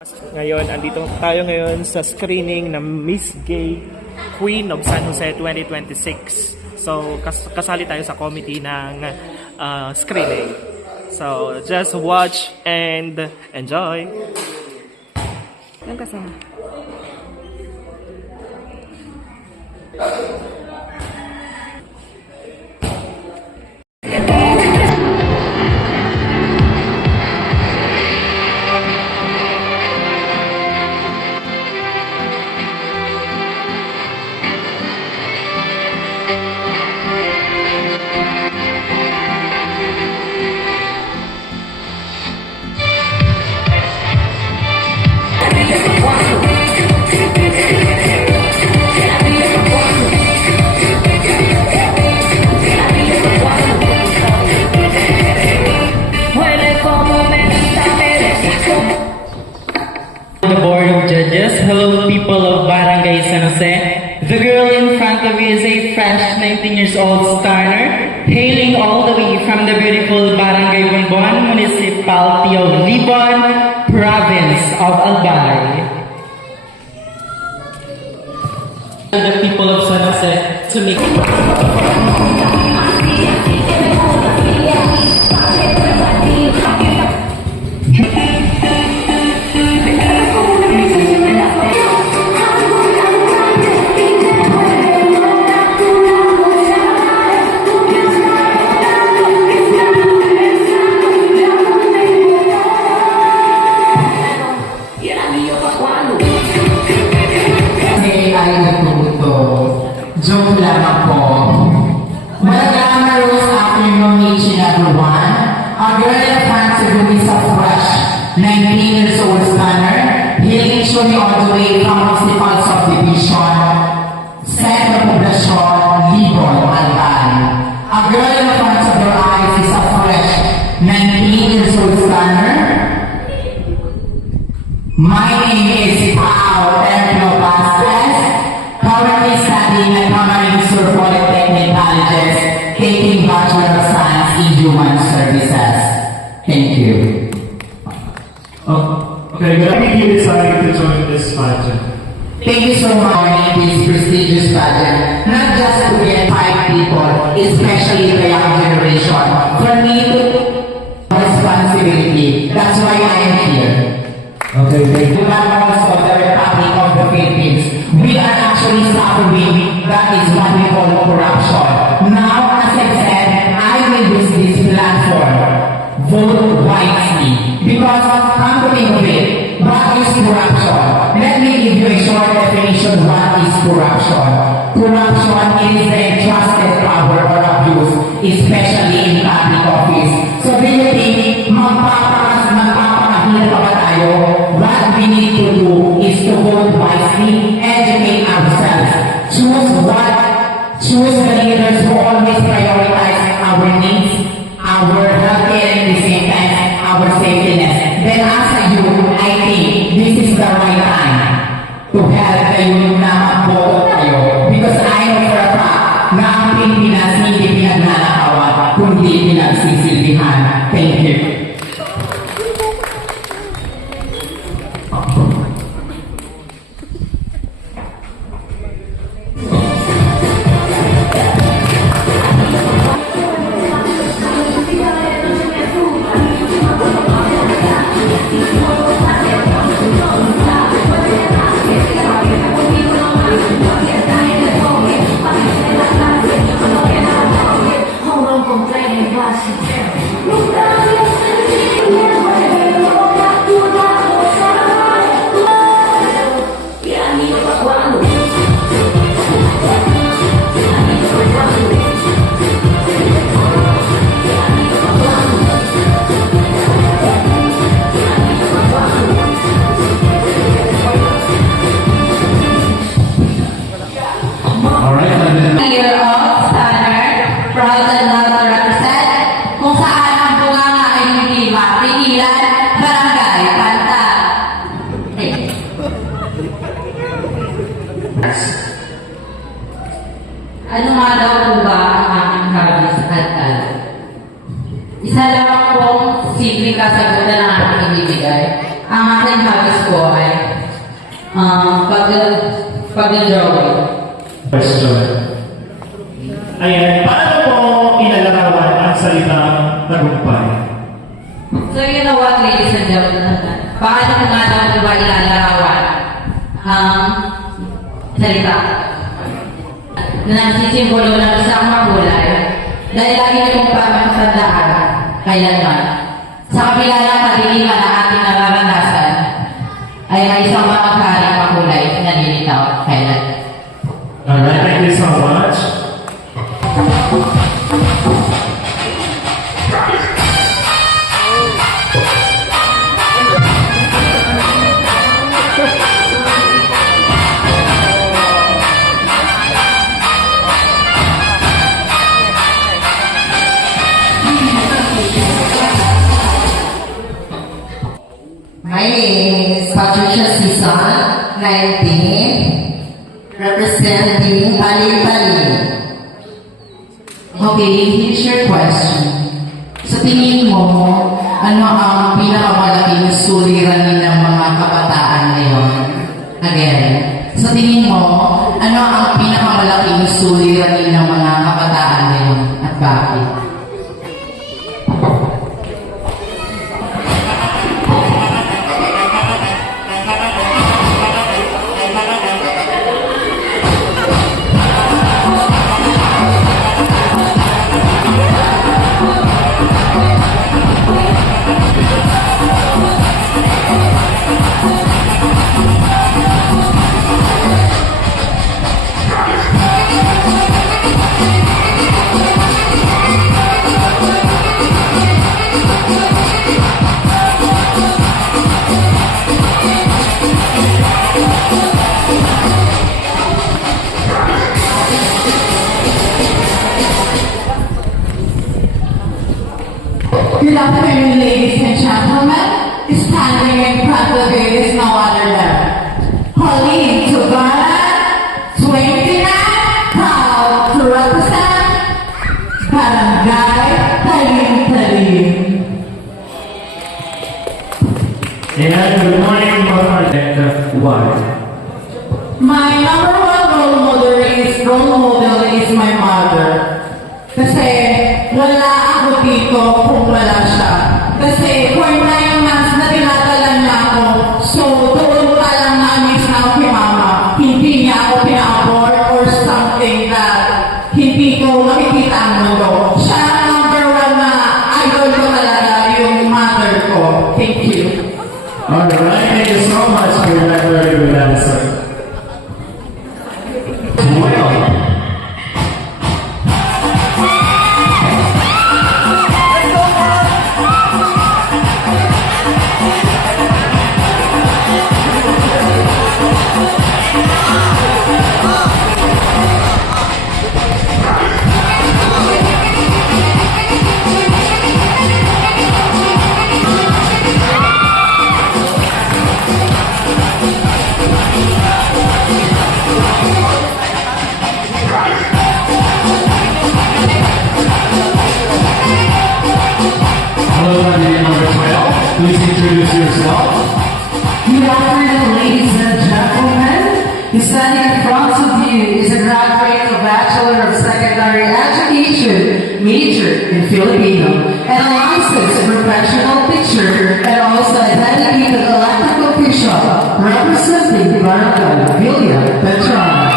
Ngayon, andito tayo ngayon sa screening ng Miss Gay Queen of San Jose 2026. So, kasali tayo sa committee ng screening. So, just watch and enjoy. Yung kasama. The Board of Judges, hello people of Barangay San Jose. The girl in front of you is a fresh 19 years old starter, hailing all the way from the beautiful Barangay Bonbon, Municipality of Libon, Province of Albay. The people of San Jose to make ay natuto. Joke lamang po. Magandang afternoon each and everyone. A girl in front of you is a fresh 19 years old stunner, hailing surely all the way from Municipal Subdivision, Centro Poblacion, Libon, Albay. A girl in front of your eyes is a fresh 19 years old stunner. My name is Pao Templo Vasquez, currently studying at Camarines Sur Polytechnic Colleges, taking Bachelor of Science in Human Services. Thank you. Okay, why did you decide to join this pageant? Thank you so much for this prestigious pageant, not just to get 5 people, especially the young generation, for me to responsibility. That's why I am here. Okay, thank you. The members of the Republic of the Philippines, we are actually suffering. That is what we call corruption. Now, as I said, I will use this platform. Vote wisely. Because, come to think of it, what is corruption? Let me give you a short definition of what is corruption. Corruption is the entrusted power or abuse, especially in public office. So, do you think magpapakahirap pa ba tayo? What we need to do is to vote wisely, educate ourselves, choose the leaders who always prioritize our needs, our healthcare, and at the same time, our safetyness. Then as a youth, I think this is the right time to help the youth na mag-vote tayo. Because I know for a fact na ang Pilipinas hindi pinagnanakawan, kundi pinagsisilbihan. Thank you. ko ay pag-drawing. Question. Ayan, paano mo inalarawan ang salitang tagumpay? So you know what, ladies and gentlemen, paano ko nga daw ba ilalarawan ang salita na sisimbolo ng isang makulay dahil lagi niyo kong pagkakatandaan kailanman. Sa kabila ng kadiliman na ating nararanasan ay may isang makakaring makulay na nilitaw kailan. Alright, thank you so much. My name is Patricia Sison, 19, representing Pali-Pali. Okay, here's your question. Sa tingin mo, ano ang pinakamalaking suliranin ng mga kabataan ngayon? Again, sa tingin mo, ano ang pinakamalaking suliranin ng mga kabataan ngayon at bakit? Good afternoon, ladies and gentlemen. Standing in front of you is no other than Pauline Tubara, 29, proud to represent Barangay Talim-Talim. And good morning, mga one. My number one role model is my mother. Kasi wala ako dito kung wala siya. Kasi for 9 months na tinatala niya ako, so doon pa lang na-miss na ako kay mama. Hindi niya ako pina-abort or something that hindi ko makikita ang mundo. Siya ang number one na idol ko talaga, yung mother ko. Thank you. Alright, thank you so much for that very good answer. Well, hello, candidate number 12. Please introduce yourself. Good afternoon, ladies and gentlemen. Standing in front of you is a graduate of Bachelor of Secondary Education, major in Filipino, and a licensed professional teacher, and also a dedicated elected official representing Barangay Villa Petrona.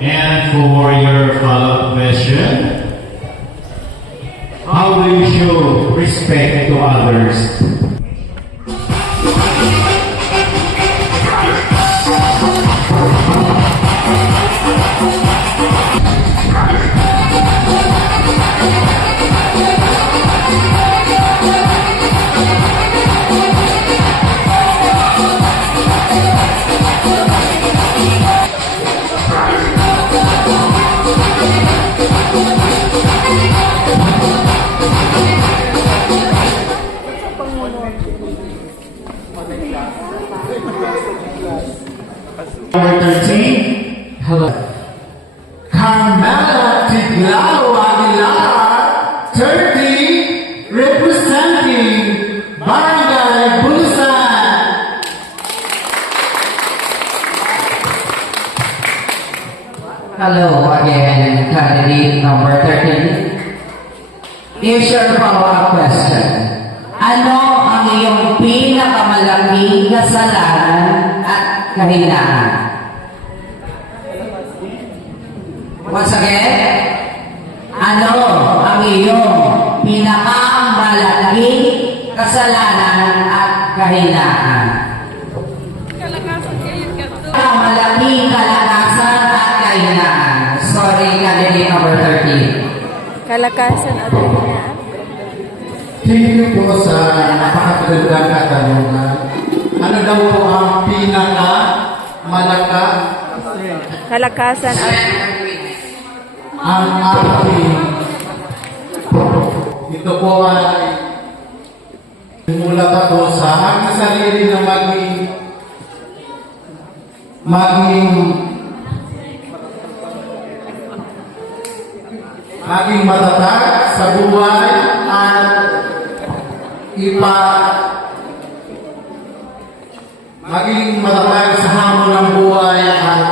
And for your follow-up question, how do you show respect to others? Number 13. Hello. Carmela Tiglao Aguilar, 30, representing Barangay Bulusan. Hello again, candidate number 13. Here's your follow-up question. Ano ang iyong pinakamalaking kasalanan at kahinaan? Once again, ano ang iyong pinakamalaking kasalanan at kahinaan? Malaking kalakasan at kahinaan. Sorry, candidate number 13. Kalakasan at kahinaan. Thank you po sa napakagandang katanungan. Ano daw po ang pinaka Kalakasan at ang aking ito po ay mulat ako sa aking sarili na maging matatag sa buhay at maging matatag sa hamon ng buhay at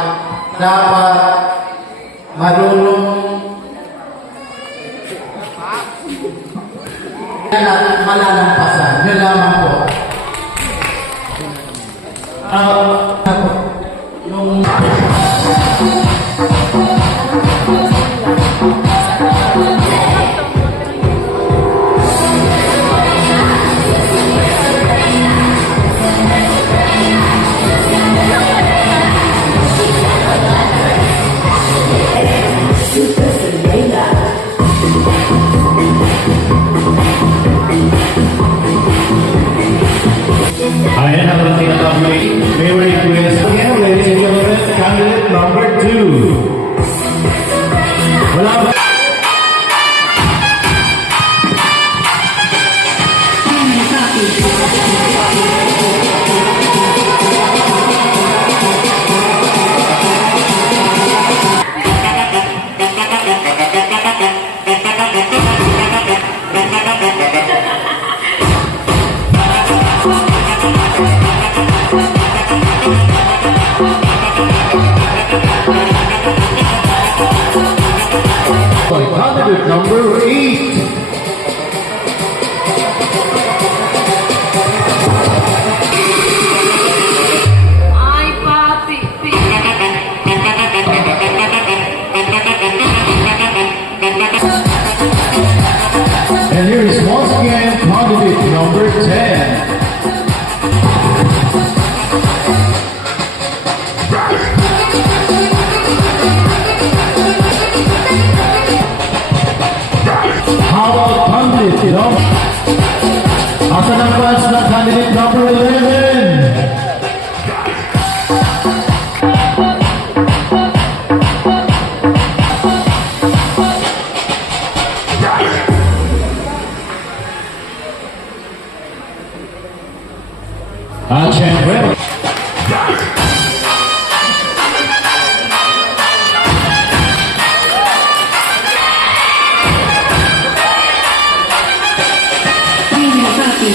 dapat marunong at malalampasan. Yun lamang po. Yung I have a thing about me. May we request again, ladies and gentlemen, candidate number 2. Wala ba? Candidate number 8. ay papi. And here is once again candidate number 10. How about candidate, you know? Asan ang fans ng candidate number 11? At syempre, Ay papi.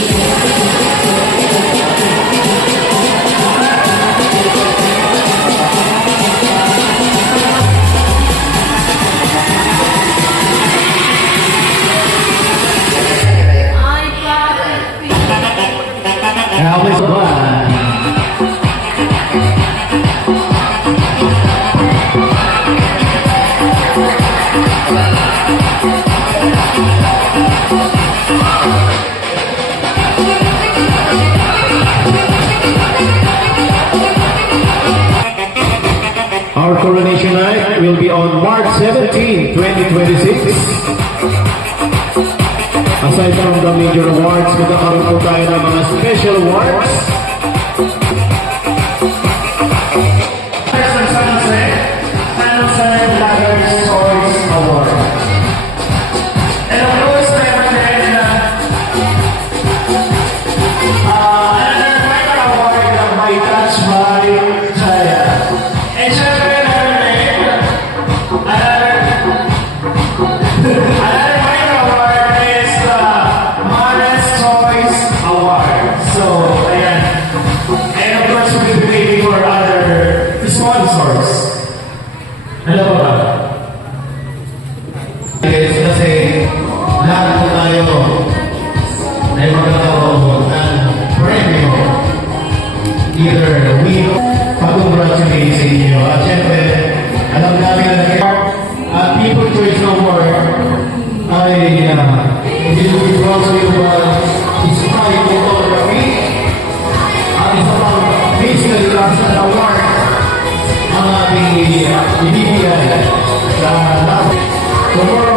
Alice Black. Our coronation night will be on March 17, 2026. Aside from the major awards, magkakaroon po tayo ng mga special awards. San Jose Vloggers Choice Award. And of course, meron din another final award na may touch by Jaya. And syempre, meron din another final award is 50,000 award ang ating ibibigay sa tomorrow